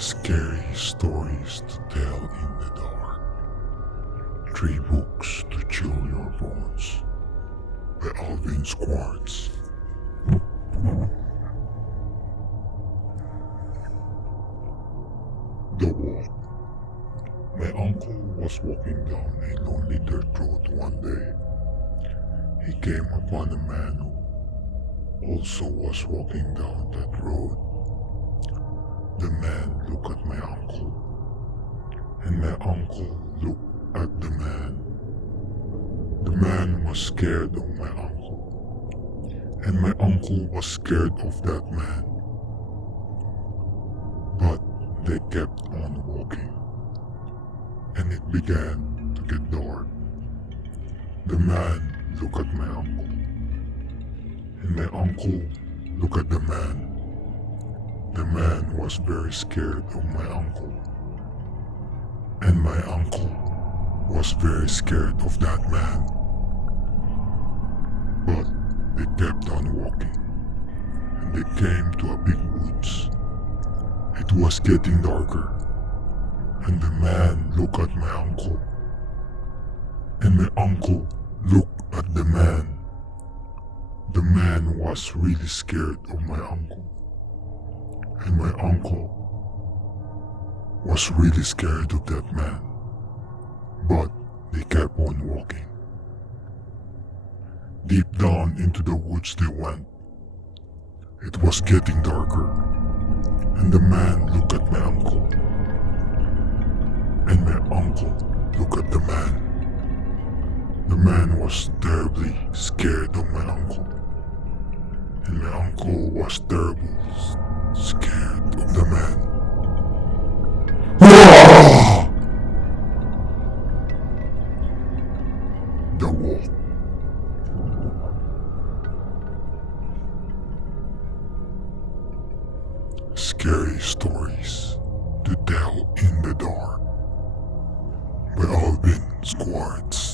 Scary Stories to Tell in the Dark. 3 Books to Chill Your Bones by Alvin Schwartz. The Walk. My uncle was walking down a lonely dirt road one day. He came upon a man who also was walking down that road. The man looked at my uncle, and my uncle looked at the man. The man was scared of my uncle, and my uncle was scared of that man. But they kept on walking, and it began to get dark. The man looked at my uncle, and my uncle looked at the man. The man was very scared of my uncle, and my uncle was very scared of that man. But they kept on walking, and they came to a big woods. It was getting darker, and the man looked at my uncle, and my uncle looked at the man. The man was really scared of my uncle, and my uncle was really scared of that man. But they kept on walking. Deep down into the woods they went. It was getting darker, and the man looked at my uncle, and my uncle looked at the man. The man was terribly scared of my uncle, and my uncle was terribly scared of the man. The Walk. Scary Stories to Tell in the Dark by Alvin Schwartz.